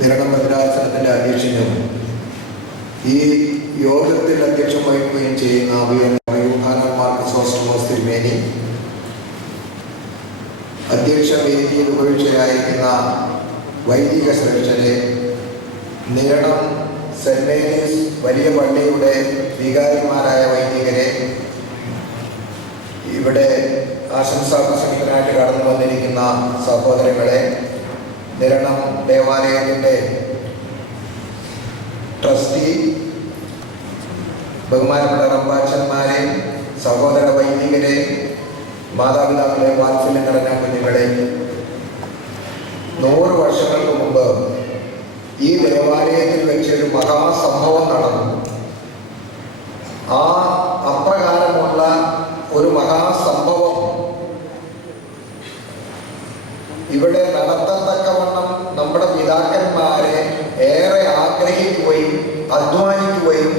നിരണം ഭദ്രാസനത്തിൻ്റെ അധ്യക്ഷനും ഈ യോഗത്തിൽ അധ്യക്ഷം വഹിക്കുകയും ചെയ്യുന്ന മാർക്കോസ് തിരുമേനി, അധ്യക്ഷ വേദിയിൽ ഉപേക്ഷയായിരിക്കുന്ന വൈദിക ശ്രേഷ്ഠരെ, നിരണം സെന്റ് മേരീസ് വലിയ പള്ളിയുടെ വികാരിമാരായ വൈദികരെ, ഇവിടെ ആശംസാ പ്രസംഗത്തിനായിട്ട് കടന്നു വന്നിരിക്കുന്ന സഹോദരങ്ങളെ, നിരണം ദേവാലയത്തിൻ്റെ ട്രസ്റ്റി, ബഹുമാനപ്പെട്ട റമ്പാച്ചന്മാരെ, സഹോദര വൈദികരെ, മാതാപിതാക്കളെ, വാത്സല്യം നിറഞ്ഞ കുഞ്ഞുങ്ങളെ, 100 വർഷങ്ങൾക്ക് മുമ്പ് ഈ ദേവാലയത്തിൽ വെച്ചൊരു മഹാസംഭവം നടന്നു. ആ അപ്രകാരമുള്ള ഒരു മഹാസംഭവം ഇവിടെ നടത്തത്തക്കവണ്ണം നമ്മുടെ പിതാക്കന്മാരെ ഏറെ ആഗ്രഹിക്കുകയും അധ്വാനിക്കുകയും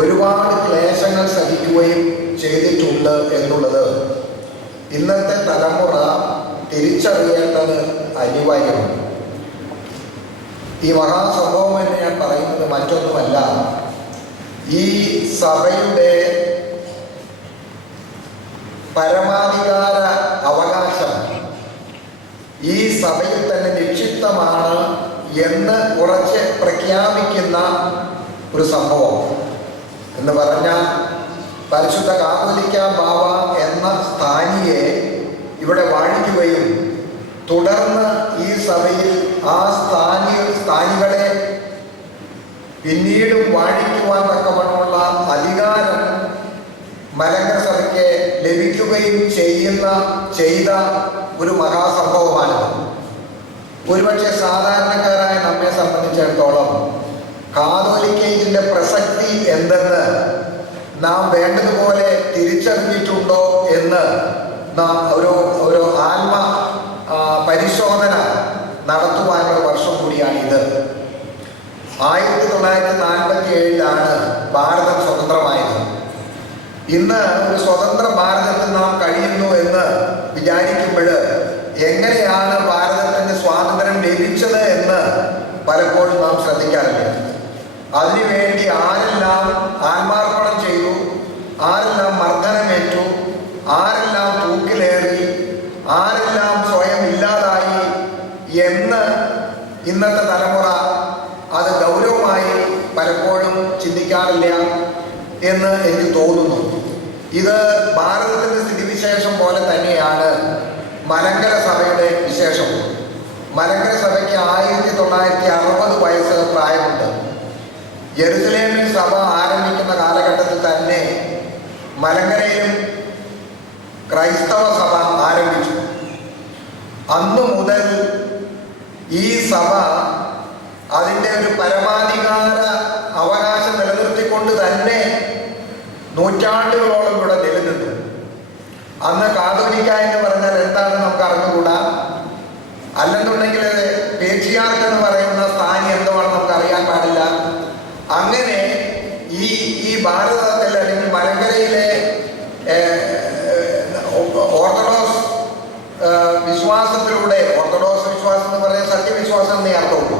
ഒരുപാട് ക്ലേശങ്ങൾ സഹിക്കുകയും ചെയ്തിട്ടുണ്ട് എന്നുള്ളത് ഇന്നത്തെ തലമുറ തിരിച്ചറിയേണ്ടത് അനിവാര്യമാണ്. ഈ മഹാസംഭവം എന്ന് ഞാൻ പറയുന്നത് മറ്റൊന്നുമല്ല, ഈ സഭയുടെ പരമാധികാര അവകാശം ഈ സഭയിൽ തന്നെ നിക്ഷിപ്തമാണ് എന്ന് ഉറച്ച് പ്രഖ്യാപിക്കുന്ന ഒരു സംഭവം. എന്ന് പറഞ്ഞാൽ പരിശുദ്ധ കാതോലിക്ക ബാവ എന്ന സ്ഥാനിയെ ഇവിടെ വാഴിക്കുകയും തുടർന്ന് ഈ സഭയിൽ ആ സ്ഥാനികളെ പിന്നീടും വാഴിക്കുവാൻ തക്കവണ്ണമുള്ള അധികാരം മലങ്കര സഭയ്ക്ക് ലഭിക്കുകയും ചെയ്ത ഒരു മഹാസംഭവമാണ്. ഒരുപക്ഷെ സാധാരണക്കാരായ നമ്മെ സംബന്ധിച്ചിടത്തോളം കാതോലിക്കയുടെ പ്രസക്തി എന്തെന്ന് നാം വേണ്ടതുപോലെ തിരിച്ചറിഞ്ഞിട്ടുണ്ടോ എന്ന് നാം ഒരു ആത്മ പരിശോധന നടത്തുവാനുള്ള വർഷം കൂടിയാണിത്. 1947 ഭാരതം സ്വതന്ത്രമായത്. ഇന്ന് ഒരു സ്വതന്ത്ര ഭാരതത്തിൽ നാം കഴിയുന്നു എന്ന് വിചാരിക്കുമ്പോൾ എങ്ങനെയാണ് ഭാരതത്തിന് സ്വാതന്ത്ര്യം ലഭിച്ചത് എന്ന് പലപ്പോഴും നാം ശ്രദ്ധിക്കാറില്ല. അതിനുവേണ്ടി ആരെല്ലാം ആത്മാർപ്പണം ചെയ്തു, ആരെല്ലാം മർദ്ദനമേറ്റു, ആരെല്ലാം തൂക്കിലേറി, ആരെല്ലാം സ്വയം ഇല്ലാതായി എന്ന് ഇന്നത്തെ തലമുറ അത് ഗൗരവമായി പലപ്പോഴും ചിന്തിക്കാറില്ല എന്ന് എനിക്ക് തോന്നുന്നു. ഇത് ഭാരതത്തിൻ്റെ സ്ഥിതിവിശേഷം പോലെ തന്നെയാണ് മലങ്കര സഭയുടെ വിശേഷം. മലങ്കര സഭയ്ക്ക് 1960 വയസ്സ് പ്രായമുണ്ട്. യെരുസലേമിൽ സഭ ആരംഭിക്കുന്ന കാലഘട്ടത്തിൽ തന്നെ മലങ്കരയിലും ക്രൈസ്തവ സഭ ആരംഭിച്ചു. അന്നു മുതൽ ഈ സഭ അതിൻ്റെ ഒരു പരമാധികാര അവകാശം നിലനിർത്തിക്കൊണ്ട് തന്നെ നൂറ്റാണ്ടുകളോളം ഇവിടെ നിലനിന്നു. അന്ന് കാതോലിക്ക എന്ന് പറഞ്ഞാൽ എന്താണെന്ന് നമുക്ക് അറിഞ്ഞുകൂടാ. അല്ലെന്നുണ്ടെങ്കിൽ പേട്രിയാർക്ക് എന്ന് പറയുന്ന സ്ഥാനം എന്താണെന്ന് നമുക്ക് അറിയാൻ പാടില്ല. അങ്ങനെ ഈ ഭാരതത്തിൽ അല്ലെങ്കിൽ മലങ്കരയിലെ ഓർത്തഡോക്സ് വിശ്വാസത്തിലൂടെ, ഓർത്തഡോക്സ് വിശ്വാസം എന്ന് പറയുന്ന സത്യവിശ്വാസം എന്നേ അർത്ഥമുള്ളൂ,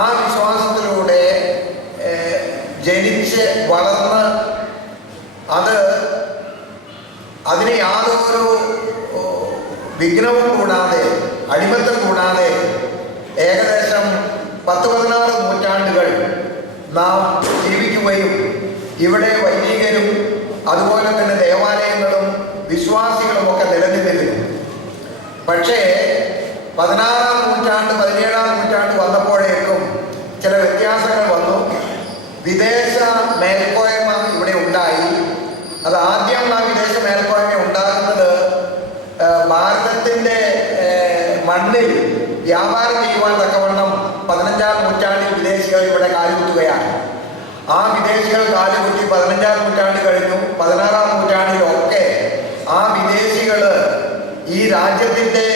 ആ വിശ്വാസത്തിലൂടെ ജനിച്ച് വളർന്ന് അതിന് യാതൊരു വിഘ്നവും കൂടാതെ, അടിമത്തം കൂടാതെ ഏകദേശം 10-16 നൂറ്റാണ്ടുകൾ നാം ജീവിക്കുകയും ഇവിടെ വൈദികരും അതുപോലെ തന്നെ ദേവാലയങ്ങളും വിശ്വാസികളും ഒക്കെ നിലനിന്നിരുന്നു. പക്ഷേ 16-ാം നൂറ്റാണ്ട് 17-ാം നൂറ്റാണ്ട് വന്നപ്പോഴേക്കും ചില വ്യത്യാസങ്ങൾ വന്നു. വിദേശ മേൽക്കോയ്മ ഇവിടെ ഉണ്ടായി. അത് ആദ്യം ആ വിദേശ മേൽക്കോയ്മ ഉണ്ടാകുന്നത് ഭാരതത്തിൻ്റെ മണ്ണിൽ വ്യാപാരം ചെയ്യുവാൻ തക്കവണ്ണം 15-ാം നൂറ്റാണ്ടിൽ വിദേശികൾ ഇവിടെ കാലുകുത്തുകയാണ്. ആ വിദേശികൾ കാലുകുത്തി 15-ാം നൂറ്റാണ്ട് കഴിഞ്ഞു. 16-ാം നൂറ്റാണ്ടിലൊക്കെ ആ വിദേശികൾ ഈ രാജ്യത്തിൻ്റെ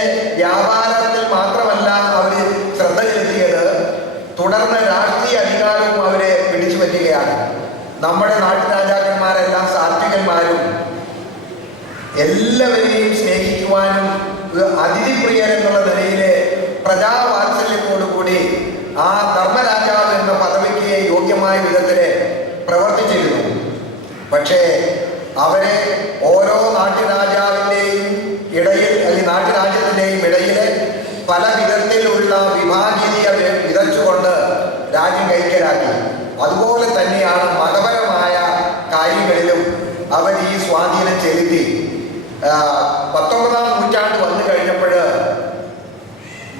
വ്യാപാരത്തിൽ മാത്രമല്ല അവർ ശ്രദ്ധ ചെലുത്തിയത്, തുടർന്ന് രാഷ്ട്രീയ അധികാരവും അവരെ പിടിച്ചു പറ്റുകയാണ്. നമ്മുടെ നാട്ടുരാജാക്കന്മാരെല്ലാം സാത്വികന്മാരും എല്ലാവരെയും സ്നേഹിക്കുവാനും അതിഥിപ്രിയർ എന്നുള്ള നിലയിലെ പ്രജാവാത്സല്യത്തോടുകൂടി ആ ധർമ്മരാജാവ് എന്ന പദവിക്ക് യോഗ്യമായ വിധത്തിൽ പ്രവർത്തിച്ചിരുന്നു. പക്ഷേ അവരെ ഓരോ നാട്ടുരാജാവിൻ്റെയും ഇടയിൽ, അല്ലെങ്കിൽ നാട്ടുരാജ്യത്തിൻ്റെയും ഇടയിൽ പല വിധത്തിലുള്ള വിഭാഗീയത വിതച്ചുകൊണ്ട് രാജ്യം കൈക്കലാക്കി. അതുപോലെ തന്നെയാണ് മതപരമായ കാര്യങ്ങളിലും അവർ ഈ സ്വാധീനം ചെലുത്തി. 19-ാം നൂറ്റാണ്ട് വന്നു കഴിഞ്ഞപ്പോൾ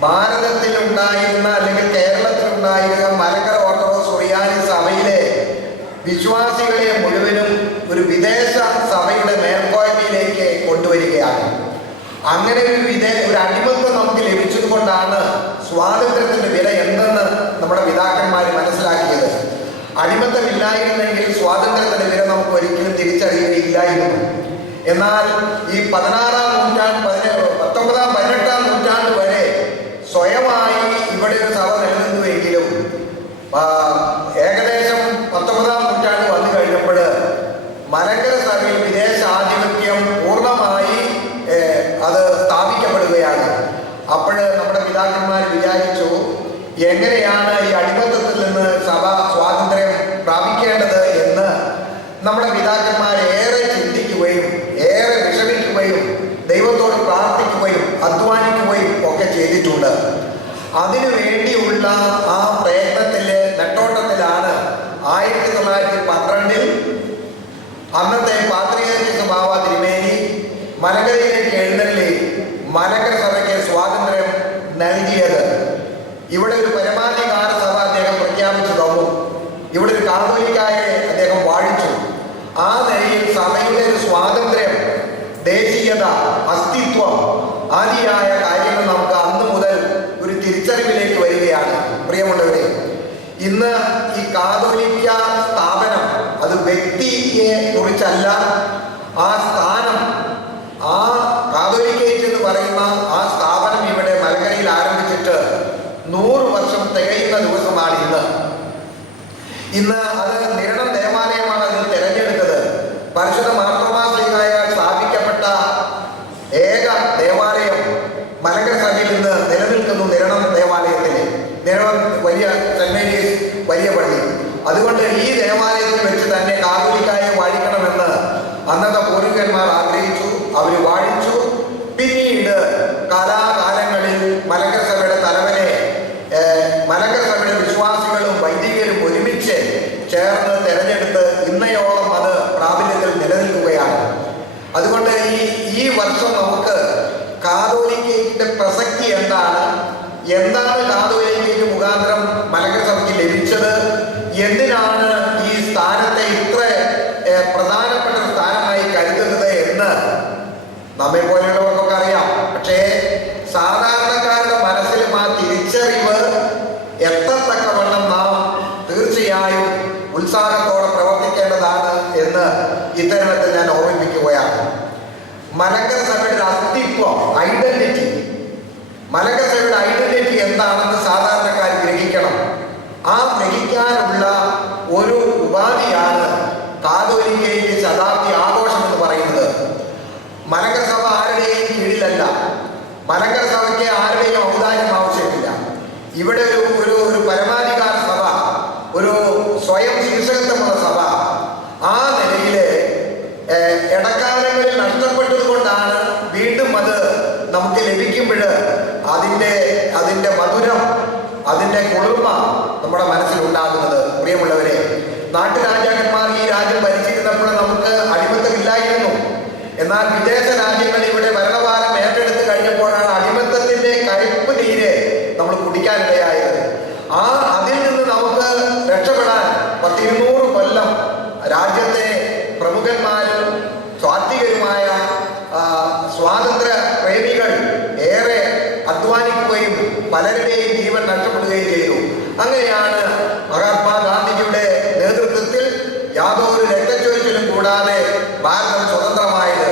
ഭാരതത്തിലുണ്ടായിരുന്ന, അല്ലെങ്കിൽ കേരളത്തിലുണ്ടായിരുന്ന മലങ്കര ഓർത്തഡോക്സ് സുറിയാനി സഭയിലെ വിശ്വാസികളെ മുഴുവനും ഒരു വിദേശ സഭയുടെ മേൽക്കോയ്മയിലേക്ക് കൊണ്ടുവരികയാണ്. അങ്ങനെ ഒരു അടിമത്വം നമുക്ക് ലഭിച്ചത് കൊണ്ടാണ് സ്വാതന്ത്ര്യത്തിന്റെ വില എന്തെന്ന് നമ്മുടെ പിതാക്കന്മാർ മനസ്സിലാക്കിയത്. അടിമത്തമില്ലായിരുന്നെങ്കിൽ സ്വാതന്ത്ര്യത്തിന്റെ വില നമുക്ക് ഒരിക്കലും തിരിച്ചറിയുകയില്ലായിരുന്നു. എന്നാൽ ഈ 16-ാം നൂറ്റാണ്ട്, 19-ാം 18-ാം നൂറ്റാണ്ട് വരെ സ്വയമായി ഇവിടെ ഒരു സഭ നിലനിന്നുവെങ്കിലും ഏകദേശം 19-ാം നൂറ്റാണ്ട് വന്നു കഴിഞ്ഞപ്പോൾ മലങ്കര സഭയിൽ വിദേശ ആധിപത്യം പൂർണ്ണമായി അത് സ്ഥാപിക്കപ്പെടുകയാണ്. അപ്പോൾ നമ്മുടെ പിതാക്കന്മാർ വിചാരിച്ചു, എങ്ങനെയാണ് ഈ അടിമത്തത്തിൽ നിന്ന് സഭ സ്വാതന്ത്ര്യം പ്രാപിക്കേണ്ടത് എന്ന് നമ്മുടെ പിതാക്കന്മാർ ഏറെ ചിന്തിക്കുകയും ഏറെ വിഷമിക്കുകയും ദൈവത്തോട് പ്രാർത്ഥിക്കുകയും അധ്വാനിക്കുകയും ഒക്കെ ചെയ്തിട്ടുണ്ട്. അതിനു വേണ്ടിയുള്ള ആ പ്രയത്നത്തിലെ നെട്ടോട്ടത്തിലാണ് 1912 അന്നത്തെ പാത്രിയാർക്കീസ് ബാവ തിരുമേനി മലങ്കരയിലേക്ക് എഴുന്നള്ളി മലങ്കര സഭയ്ക്ക് സ്വാതന്ത്ര്യം നൽകിയത്. ഇവിടെ ഒരു പരമാധികാര സഭ അദ്ദേഹം പ്രഖ്യാപിച്ചു തന്നു. ഇവിടെ ഒരു കാതോലിക്കായെ അദ്ദേഹം വാഴിച്ചു. ആ നിലയിൽ സഭയുടെ ഒരു സ്വാതന്ത്ര്യം, ദേശീയത, അസ്തിത്വം ആദിയായ കാര്യങ്ങൾ നമുക്ക് അന്ന് മുതൽ ഒരു തിരിച്ചറിവിലേക്ക് വരികയാണ്. പ്രിയമുള്ളവരെ, ഇന്ന് ഈ കാതോലിക്ക സ്ഥാപനം അത് വ്യക്തിയെ കുറിച്ചല്ല, ആ സ്ഥാനം, ആ കാതോലിക്കേറ്റ് എന്ന് പറയുന്ന ആ സ്ഥാപനം ഇവിടെ മലങ്കരയിൽ ആരംഭിച്ചിട്ട് 100 വർഷം തികയുന്ന ദിവസമാണ് ഇന്ന്. അത് നിരണം ദേവാലയമാണ് അതിൽ തിരഞ്ഞെടുത്തത്. പരിശുദ്ധ മാർത്തോമാ ശ്ലീഹായാൽ സ്ഥാപിക്കപ്പെട്ട ഏക ദേവാലയം മലങ്കര സഭയിൽ നിന്ന് നിലനിൽക്കുന്നു. നിരണം ദേവാലയത്തിന്, നിരണം വലിയ സെന്റ് മേരീസ് വലിയ പള്ളി. അതുകൊണ്ട് ഈ ദേവാലയത്തിൽ വെച്ച് തന്നെ കാതോലിക്കായെ വാഴിക്കണമെന്ന് അന്നത്തെ പൂർവികന്മാർ ആഗ്രഹിച്ചു. അവർ വാഴിച്ചു. പിന്നീട് കാലാകാലങ്ങളിൽ മലങ്കര സഭയുടെ തലവനെ മലങ്കര സഭയുടെ വിശ്വാസികളും വൈദികരും ഒരുമിച്ച് ചേർന്ന് തെരഞ്ഞെടുത്ത് ഇന്നയോളം അത് പ്രാബല്യത്തിൽ നിലനിൽക്കുകയാണ്. അതുകൊണ്ട് ഈ വർഷം നമുക്ക് കാതോലിക്കയുടെ പ്രസക്തി എന്താണ് കാതോലിക്കയ്ക്ക് മുഖാന്തരം മലങ്കര സഭയ്ക്ക് ലഭിച്ചത്, എന്തിനാണ് ഈ സ്ഥാനത്തെ ഇത്ര പ്രധാനപ്പെട്ട ഒരു സ്ഥാനമായി കരുതുന്നത് എന്ന് നമ്മെ പോലെയുള്ളവർക്കൊക്കെ അറിയാം. പക്ഷേ സാധാരണക്കാരുടെ മനസ്സിലും ആ തിരിച്ചറിവ് എത്തത്തക്കവണ്ണം നാം തീർച്ചയായും ഉത്സാഹത്തോടെ പ്രവർത്തിക്കേണ്ടതാണ് എന്ന് ഇത്തരണത്തിൽ ഞാൻ ഓർമ്മിപ്പിക്കുകയാണ്. മലങ്കര സഭയുടെ അസ്തിത്വം, ഐഡന്റിറ്റി, മലങ്കര സഭയുടെ ഐഡന്റിറ്റി എന്താണെന്ന് സാധാരണക്കാർ ഗ്രഹിക്കണം. ആ ഗ്രഹിക്കാനുള്ള ഒരു ഉപാധിയാണ് കാതോലിക്കയിലെ ശതാബ്ദി ആഘോഷം എന്ന് പറയുന്നത്. മലങ്കര സഭ ആരുടെയും കീഴിലല്ല. മലങ്കര സഭയ്ക്ക് ആരുടെയും ഔദാര്യം ആവശ്യമില്ല. ഇവിടെ ഒരു പരമാധികാര സഭ, ഒരു സ്വയം ശീർഷകത്വമുള്ള സഭ. ആ നിലയിൽ ഇടക്കാലങ്ങളിൽ നഷ്ടപ്പെട്ടത് കൊണ്ടാണ് വീണ്ടും അത് നമുക്ക് ലഭിക്കുമ്പോൾ അതിൻ്റെ മധുരം, അതിൻ്റെ കുളിർമ നമ്മുടെ മനസ്സിലുണ്ടാകുന്നത്. പ്രിയമുള്ളവരെ, നാട്ടുരാജാക്കന്മാർ ഈ രാജ്യം ഭരിച്ചിരുന്നപ്പോൾ നമുക്ക് അടിമത്തമില്ലായിരുന്നു. എന്നാൽ വിദേശ രാജ്യങ്ങൾ ഇവിടെ ഭരണഭാരം ഏറ്റെടുത്ത് കഴിഞ്ഞപ്പോഴാണ് അടിമത്തത്തിന്റെ കയ്പ് നീര് നമ്മൾ കുടിക്കാനിടയായത്. അതിൽ നിന്ന് നമുക്ക് രക്ഷപ്പെടാൻ 100-200 കൊല്ലം രാജ്യത്തെ പ്രമുഖന്മാരും സ്വാത്വികരുമായ സ്വാതന്ത്ര്യ പ്രേമികൾ ഏറെ അധ്വാനിക്കുകയും പലരുടെയും ജീവൻ നഷ്ടപ്പെടുകയും ചെയ്തു. അങ്ങനെയാണ് മഹാത്മാഗാന്ധിജിയുടെ നേതൃത്വത്തിൽ യാതൊരു രക്തച്ചൊരിച്ചിലും കൂടാതെ ഭാരതം സ്വതന്ത്രമായത്.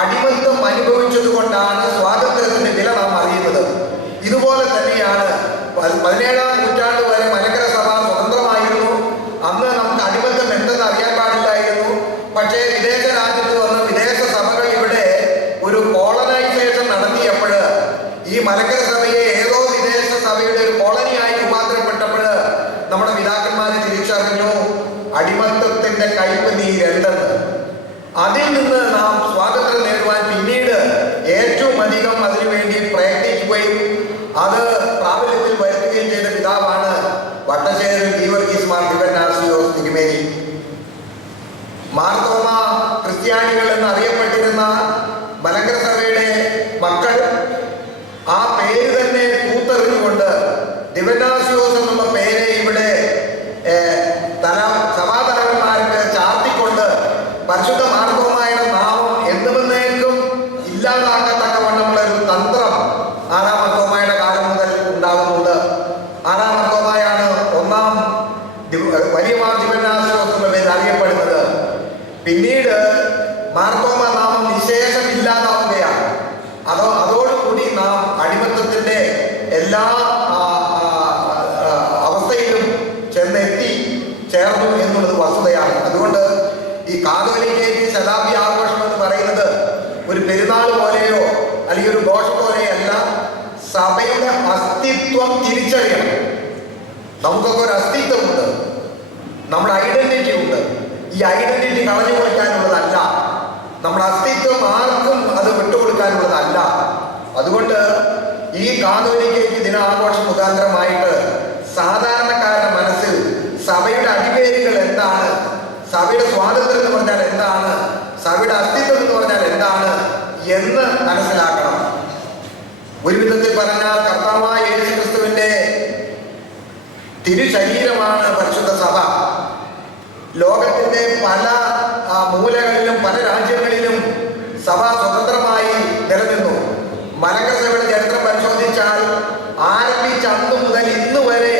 അടിമത്തം അനുഭവിച്ചത് കൊണ്ടാണ് സ്വാതന്ത്ര്യത്തിന്റെ വില നാം അറിയുന്നത്. ഇതുപോലെ തന്നെയാണ് 17-ാം നൂറ്റാണ്ട് വരെ മലങ്കര സഭ സ്വതന്ത്രമായിരുന്നു. അന്ന് നമുക്ക് അടിമത്തം എന്തെന്ന് അറിയാൻ പാടില്ലായിരുന്നു. പക്ഷേ വിദേശ രാജ്യത്ത് വന്ന് വിദേശ സഭകൾ ഇവിടെ ഒരു കോളനൈസേഷൻ നടത്തിയപ്പോൾ ഈ മലങ്കര സഭയെ ഏതോ വിദേശ സഭയുടെ ഒരു കോളനിയായി രൂപാന്തരപ്പെട്ടപ്പോൾ നമ്മുടെ പിതാക്കന്മാരെ തിരിച്ചറിഞ്ഞു അടിമത്തത്തിന്റെ കയ്പ് നീരെന്തെന്ന്. അതിൽ നിന്ന് നാം സ്വാതന്ത്ര്യം നേടുവാൻ പിന്നീട് ഏറ്റവും അധികം അതിനുവേണ്ടി പ്രയത്നിക്കുകയും അത് പ്രാബല്യത്തിൽ വരുത്തുകയും ചെയ്ത പിതാവാണ് വട്ടശ്ശേരി ഗീവർഗീസ് മാർ ദിവന്നാസിയോസ് തിരുമേനി. മാർത്തോമ ക്രിസ്ത്യാനികൾ എന്നറിയപ്പെട്ടിരുന്ന മലങ്കര സഭയുടെ മക്കൾ ആ പേര് തന്നെ കൂത്തെറിഞ്ഞുകൊണ്ട് ദിവന്നാസിയോസ് എന്നുള്ള പേര് ഇവിടെ സഭാതലവന്മാർക്ക് ചാർത്തിക്കൊണ്ട് പരിശുദ്ധ മാർത്തോമായുടെ നാമം എന്നുമെന്നേക്കും ഇല്ലാതാക്കത്തക്കവണ്ണമുള്ള ഒരു തന്ത്രം ആറാം മാർത്തോമായുടെ കാലം മുതൽ ഉണ്ടാകുന്നുണ്ട്. ആറാം മാർത്തോമായാണ് ഒന്നാം വലിയ മാർ ദിവന്നാസിയോസ് എന്ന പേര് അറിയപ്പെടുന്നത്. പിന്നീട് മാർത്തോമ നാമം നിശേഷം ഇല്ലാതാവുകയാണ്. അതോടുകൂടി നാം അടിമത്തത്തിന്റെ എല്ലാ അവസ്ഥയിലും ചെന്നെത്തി ചേർന്നു എന്നുള്ളത് വസ്തുതയാണ്. അതുകൊണ്ട് ഈ കാതോലിക്കേറ്റ് ശതാബ്ദി ആഘോഷം എന്ന് പറയുന്നത് ഒരു പെരുന്നാൾ പോലെയോ അല്ലെങ്കിൽ ഒരു ഘോഷം പോലെയോ അല്ല. സഭയുടെ അസ്തിത്വം തിരിച്ചറിയണം. നമുക്കൊക്കെ ഒരു അസ്തിത്വമുണ്ട്, നമ്മുടെ ഐഡന്റിറ്റി ഉണ്ട്. ഈ ഐഡന്റിറ്റി കളഞ്ഞു കൊടുക്കാനുള്ളതല്ല, നമ്മുടെ അസ്തിത്വം ആർക്കും അത് വിട്ടുകൊടുക്കാനുള്ളതല്ല. അതുകൊണ്ട് ഈ കാതോലിക്കേറ്റ് ദിനാഘോഷം മുഖാന്തരമായിട്ട് സാധാരണക്കാരുടെ മനസ്സിൽ സഭയുടെ അടിവേരുകൾ എന്താണ്, സഭയുടെ സ്വാതന്ത്ര്യം എന്ന് പറഞ്ഞാൽ എന്താണ്, സഭയുടെ അസ്തിത്വം എന്ന് പറഞ്ഞാൽ എന്താണ് എന്ന് മനസ്സിലാക്കണം. ഒരു വിധത്തിൽ പറഞ്ഞാൽ കർത്താവായ യേശു ക്രിസ്തുവിന്റെ തിരുശരീരമാണ് പരിശുദ്ധ സഭ. ലോകത്തിന്റെ പല മൂലകളിലും പല രാജ്യങ്ങളിലും സഭ സ്വതന്ത്രമായി നിലനിന്നു. മലങ്കര സഭയുടെ ചരിത്രം പരിശോധിച്ചാൽ ആരംഭിച്ച അന്ന് മുതൽ ഇന്ന് വരെ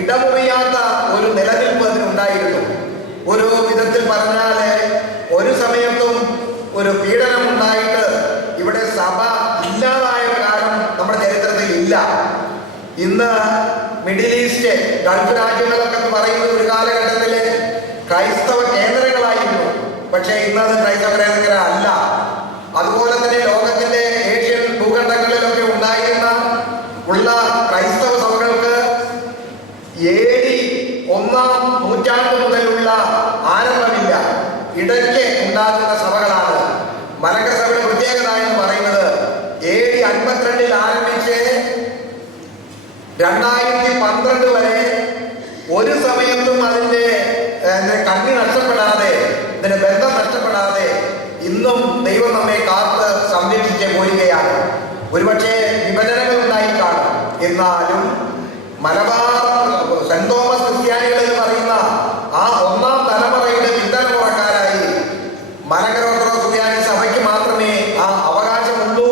ഇടമുറിയാത്ത ഒരു നിലനിൽപ്പ് അതിനുണ്ടായിരുന്നു. ഒരു വിധത്തിൽ പറഞ്ഞാൽ ഒരു സമയത്തും ഒരു പീഡനം ഉണ്ടായിട്ട് ഇവിടെ സഭ ഇല്ലാതായ കാലം നമ്മുടെ ചരിത്രത്തിൽ ഇല്ല. ഇന്ന് മിഡിൽ ഈസ്റ്റ് ഗൾഫ് രാജ്യങ്ങളൊക്കെ എന്ന് പറയുന്ന ഒരു കാലഘട്ടത്തില് ക്രൈസ്തവ കേന്ദ്രങ്ങളായിരുന്നു. പക്ഷെ ഇന്നത് ക്രൈസ്തവ കേന്ദ്രങ്ങളല്ല. അതുപോലെ തന്നെ ലോകത്തിന്റെ ഏഷ്യൻ ഭൂഖണ്ഡങ്ങളിലൊക്കെ ഉള്ള ക്രൈസ്തവ സഭകൾക്ക് AD 1-ാം നൂറ്റാണ്ട് മുതലുള്ള ആരംഭമില്ല, ഇടയ്ക്ക് ഉണ്ടാകുന്ന സഭകളാണ്. മലങ്കര സഭയുടെ പ്രത്യേകത എന്ന് പറയുന്നത് AD 52 ആരംഭിച്ച് 2012 വരെ ഒരു സമയത്തും അതിന്റെ കണ്ണി നഷ്ടപ്പെടാതെ, ഇതിന്റെ ബന്ധം നഷ്ടപ്പെടാതെ ഇന്നും ദൈവം നമ്മെ കാത്ത് സംരക്ഷിച്ച് പോരുകയാണ്. ഒരുപക്ഷെ വിഭജനങ്ങൾ ഉണ്ടായി കാണും, എന്നാലും മലബാർ സെന്റ് തോമസ് ക്രിസ്ത്യാനികൾ എന്ന് പറയുന്ന ആ ഒന്നാം തലമുറയുടെ പിന്തലമുറക്കാരായി മലങ്കര ഓർത്തഡോക്സ് ക്രിസ്ത്യാനി സഭയ്ക്ക് മാത്രമേ ആ അവകാശമുള്ളൂ.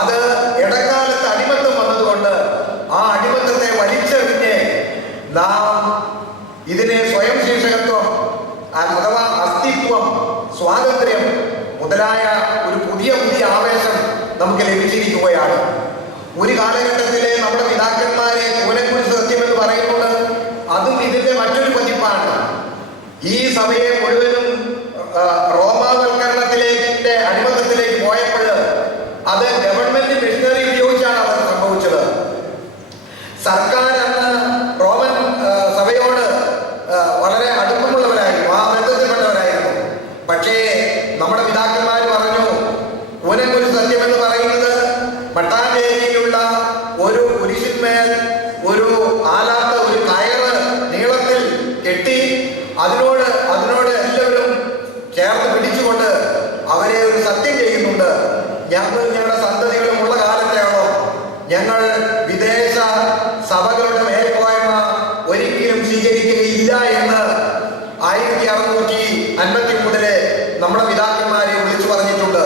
അത് ഇടക്കാലത്ത് അടിമത്തം വന്നതുകൊണ്ട് ആ അടിമത്തത്തെ വലിച്ചെറിഞ്ഞ് നാം ഇതിനെ സ്വയം ശീർഷകത്വം അഥവാ അസ്തിത്വം, സ്വാതന്ത്ര്യം മുതലായ ഒരു പുതിയ ആവേശം നമുക്ക് ലഭിച്ചിരിക്കുകയാണ്. ഒരു കാലഘട്ടത്തിലെ നമ്മുടെ പിതാക്കന്മാരെ കൂനക്കുരിശ് സത്യം എന്ന് പറയുന്നത് അതും ഇതിന്റെ മറ്റൊരു പതിപ്പാണ്. ഈ സഭയെ മുഴുവനും റോമാവൽക്കരണത്തിലേക്ക് അടിമത്തത്തിലേക്ക് പോയപ്പോൾ അത് ഗവൺമെന്റ് മിഷനറി ഉപയോഗിച്ചാണ് അത് സംഭവിച്ചത്. സർക്കാർ അന്ന് റോമൻ സഭയോട് വളരെ അടുപ്പമുള്ളവരായിരുന്നു, ആ ബന്ധത്തിൽപ്പെട്ടവരായിരുന്നു. പക്ഷേ നമ്മുടെ പിതാക്കന്മാർ പറഞ്ഞു കൂനക്കുരിശ് സത്യം എന്ന് പറയുന്നത് മട്ടാഞ്ചേരിയിലുള്ള ഒരു കുരിശിന്മേൽ ഒരു ആലാത്ത ഒരു കയറ് നീളത്തിൽ കെട്ടി അതിനോട് എല്ലാവരും ചേർത്ത് പിടിച്ചുകൊണ്ട് അവരെ ഒരു സത്യം ചെയ്യുന്നുണ്ട്. ഞങ്ങളുടെ സന്തതികളും ഉള്ള കാലത്തെയാണോ ഞങ്ങൾ വിദേശ സഭകളുടെ മേൽക്കോയ്മ ഒരിക്കലും സ്വീകരിക്കുകയില്ല എന്ന് 1653 നമ്മുടെ പിതാക്കന്മാരെ വിളിച്ചു പറഞ്ഞിട്ടുണ്ട്.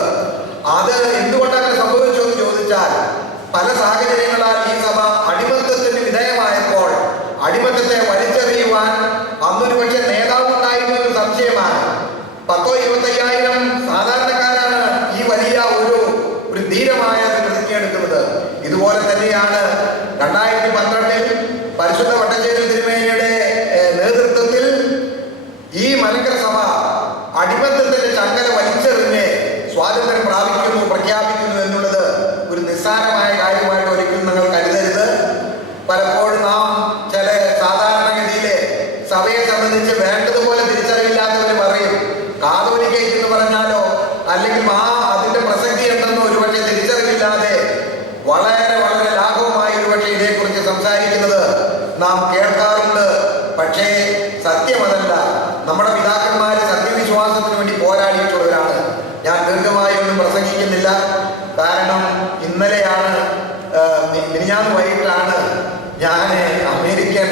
അത് എന്തുകൊണ്ടങ്ങനെ സംഭവിച്ചു എന്ന് ചോദിച്ചാൽ പല സാഹചര്യങ്ങളാൽ ഈ സഭ അടിമത്തത്തിന് വിധേയമായപ്പോൾ അടിമത്തത്തെ വലിച്ചെറിയുവാൻ അന്നൊരു പക്ഷെ നേതാവ് ഉണ്ടായിരുന്ന ഒരു സംശയമാണ്. 10,000-25,000 സാധാരണക്കാരാണ് ഈ വലിയ ഒരു ധീരമായ പ്രതിജ്ഞ എടുക്കുന്നത്. ഇതുപോലെ തന്നെയാണ് 2012 പരിശുദ്ധ വട്ടശ്ശേരി തിരുമേനിയുടെ നേതൃത്വത്തിൽ ഈ മലങ്കര സഭ അടിമത്തത്തിന്റെ ചങ്ങല വലിച്ചെറിഞ്ഞ് സ്വാതന്ത്ര്യം പ്രഖ്യാപിക്കുന്നു എന്നുള്ളത് ഒരു നിസ്സാരമായ കാര്യമായിട്ട് ഒരിക്കലും നിങ്ങൾ കരുതരുത്. പലപ്പോഴും നാം ചില സാധാരണഗതിയിൽ മിനിഞ്ഞാന്ന് വൈകിട്ടാണ് ഞാൻ അമേരിക്കൻ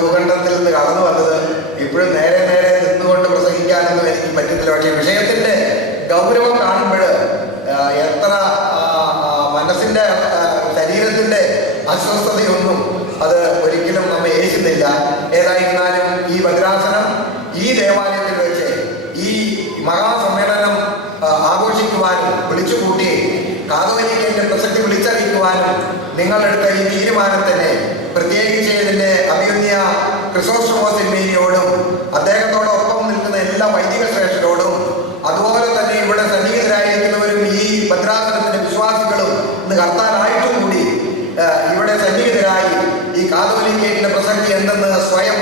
ഭൂഖണ്ഡത്തിൽ നിന്ന് കടന്നു വന്നത്. ഇപ്പോഴും നേരെ നേരെ നിന്നുകൊണ്ട് പ്രസംഗിക്കാനൊന്നും എനിക്ക് പറ്റുന്നില്ല. പക്ഷേ വിഷയത്തിന്റെ ഗൗരവം കാണുമ്പോൾ എത്ര മനസ്സിന്റെ ശരീരത്തിന്റെ അസ്വസ്ഥതയൊന്നും അത് ഒരിക്കലും നമ്മെ ഏൽക്കുന്നില്ല. ഏതായിരുന്നാലും ഈ ഭദ്രാസനം ഈ ദേവാലയത്തിൽ വെച്ച് ഈ മഹാസമ്മേളനം ആഘോഷിക്കുവാനും വിളിച്ചുകൂട്ടി കാതോലിക്കന്റെ പ്രസക്തി വിളിച്ചറിയിക്കുവാനും നിങ്ങളെടുത്ത ഈ തീരുമാനത്തിനെ പ്രത്യേകിച്ച് ഇതിന്റെ അഭിമന്യ ക്രിസോസ്റ്റമോസ് തിരുമേനിയോടും അദ്ദേഹത്തോടൊപ്പം നിൽക്കുന്ന എല്ലാ വൈദിക ശ്രേഷ്ഠരോടും അതുപോലെ തന്നെ ഇവിടെ സന്നിഹിതരായിരിക്കുന്നവരും ഈ ഭദ്രാസനത്തിന്റെ വിശ്വാസികളും ഇന്ന് ഹർത്താലായിട്ടും കൂടി ഇവിടെ സന്നിഹിതരായി ഈ കാതോലിക്കന്റെ പ്രസക്തി എന്തെന്ന് സ്വയം